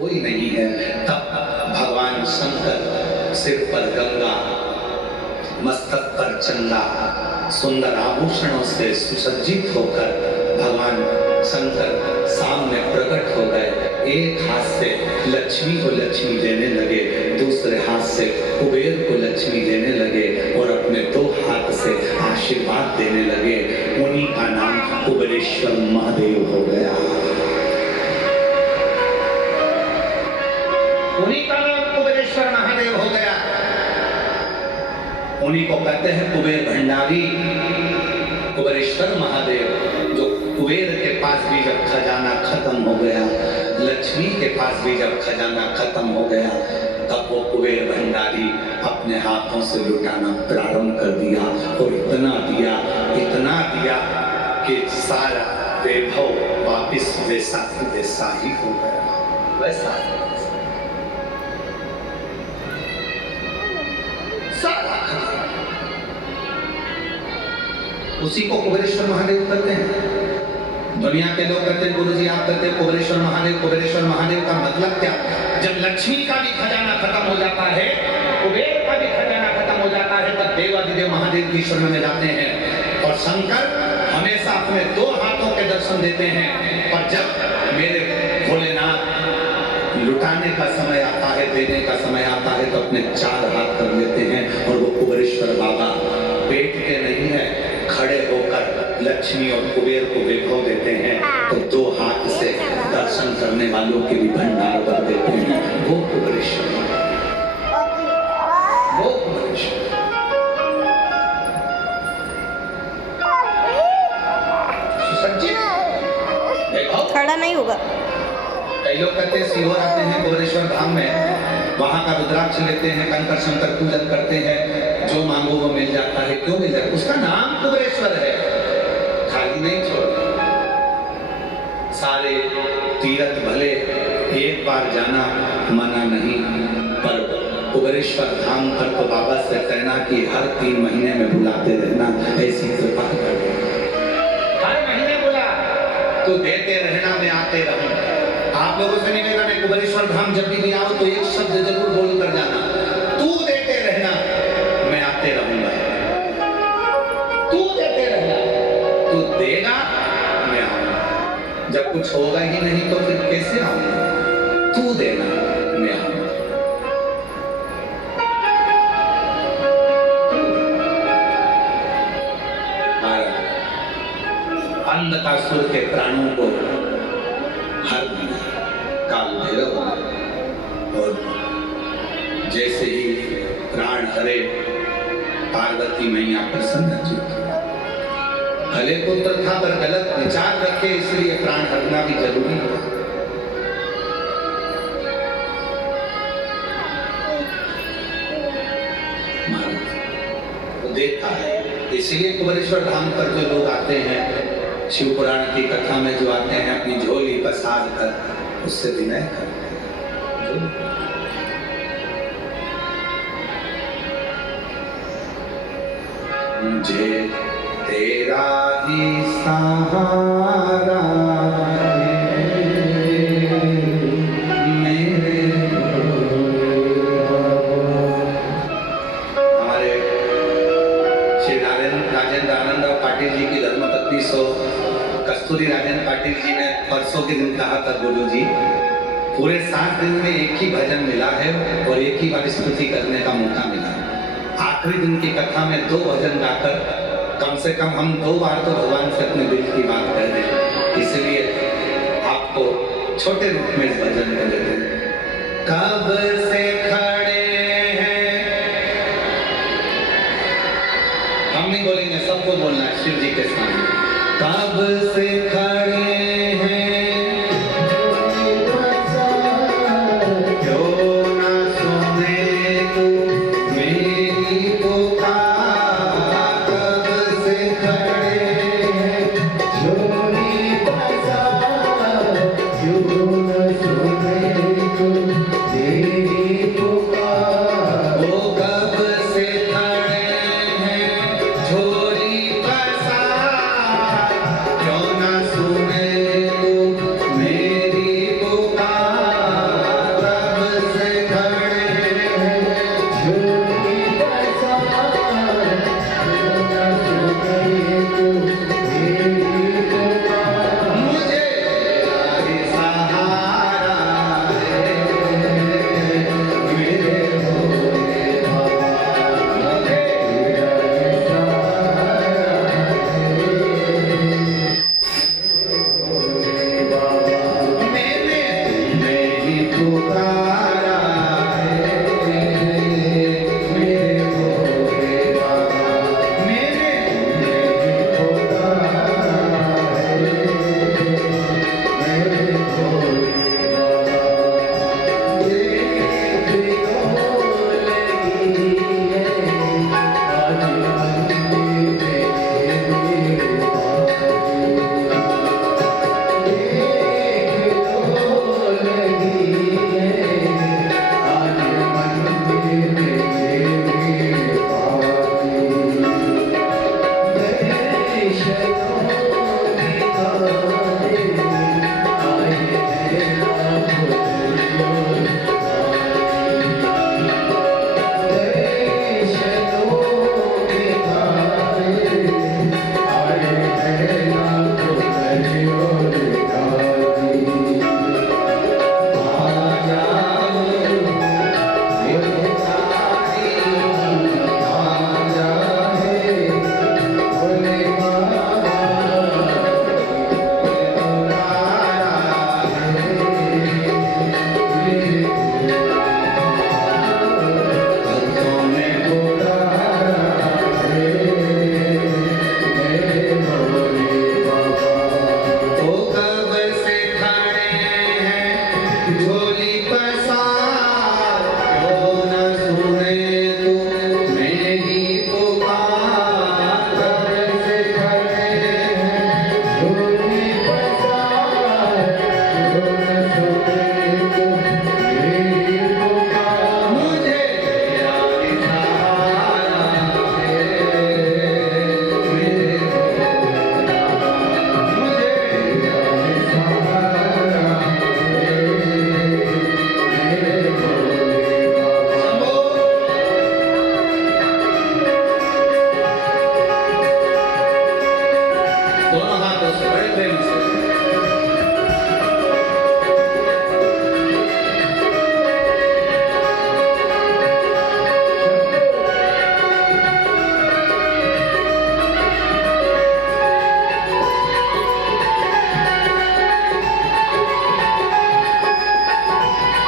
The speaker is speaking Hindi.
कोई नहीं है। तब भगवान शंकर सिर पर गंगा, मस्तक पर चंदा, सुंदर आभूषणों से सुसज्जित होकर भगवान शंकर सामने प्रकट हो गए। एक हाथ से लक्ष्मी को लक्ष्मी देने लगे, दूसरे हाथ से कुबेर को लक्ष्मी देने लगे और अपने दो हाथ से आशीर्वाद देने लगे। उन्हीं का नाम कुबेरेश्वर महादेव हो गया। उन्हीं का नाम कुबेरेश्वर महादेव हो गया। उन्हीं को कहते हैं कुबेर भंडारी, कुबेरेश्वर महादेव। जो कुबेर के पास भी जब खजाना खत्म हो गया, लक्ष्मी के पास भी जब खजाना खत्म हो गया, तब वो कुबेर भंडारी अपने हाथों से लुटाना प्रारंभ कर दिया और इतना दिया कि सारा वैभव वापिस वैसा ही हो गया। वैसा सारा उसी को कुबेरेश्वर महादेव कहते हैं। दुनिया के लोग कहते हैं गुरुजी आप कहते हैं कुबेरेश्वर महादेव। कुबेरेश्वर महादेव का मतलब क्या? जब लक्ष्मी का भी खजाना खत्म हो जाता है, कुबेर का भी खजाना खत्म हो जाता है, तब देवाधिदेव महादेव की शरण में जाते हैं। और शंकर हमेशा अपने दो हाथों के दर्शन देते हैं। और जब मेरे भोलेनाथ लुटाने का समय आता है, देने का समय आता है, तो अपने चार हाथ कर लेते हैं और वो कुबेरेश्वर बाबा पेट के नहीं है, खड़े होकर लक्ष्मी और कुबेर को वैभव देते हैं। तो दो हाथ से दर्शन करने वालों के भी भंडार कर देते हैं। वो कुबेरेश्वर, वो कुबेरेश्वर। खड़ा नहीं होगा। कई लोग कहते हैं सीहोर आते हैं कुबेरेश्वर धाम में, वहां का रुद्राक्ष लेते हैं, कंकर शंकर पूजन करते हैं, जो मांगो वो मिल जाता है। क्यों मिल जाता है? उसका नाम कुबेरेश्वर है। खाली नहीं छोड़ते। सारे तीर्थ भले एक बार जाना मना नहीं, पर कुबेरेश्वर धाम पर तो बाबा से कहना कि हर 3 महीने में बुलाते रहना, ऐसी कृपा कर। हर महीने बुला, तो देते रहना, मैं आते रहूं। आप लोगों से निवेदन है कुबेरेश्वर धाम जब भी आओ तो एक शब्द जरूर बोल कर जाना, तू देते रहना, मैं आते रहूंगा। तू देते रहना, तू देगा, मैं आऊंगा। जब कुछ होगा ही नहीं तो फिर कैसे आऊंगा? तू देना, मैं आऊंगा। अंधकासुर के प्राणों को हर दिया काल भैरव, और जैसे ही प्राण हरे पार्वती मैया प्रसन्न चित्त। भले पुत्र था पर गलत विचार रखे, इसलिए प्राण हरना भी जरूरी है। तो देखा है, इसलिए कुबेरेश्वर धाम पर जो लोग आते हैं, शिव पुराण की कथा में जो आते हैं, अपनी झोली पसार कर उससे विनय करते हैं। मुझे तेरा ही सहारा मेरे। हमारे श्री राजेंद्र आनंदराव पाटिल जी की धर्मपत्नी सो कस्तूरी राजेंद्र पाटिल जी ने परसों के दिन कहा था, गुरु जी पूरे 7 दिन में एक ही भजन मिला है और एक ही बार स्तुति करने का मौका मिला। आखिरी दिन की कथा में 2 भजन गाकर कम से कम हम 2 बार तो भगवान से अपने दिल की बात कर दें। इसलिए आपको छोटे रूप में इस भजन को देते हैं। कब से खड़े हैं, हम नहीं बोलेंगे, सबको बोलना है शिव जी के सामने। कब से खड़े हैं, झोली पसार, क्यों ना पुकार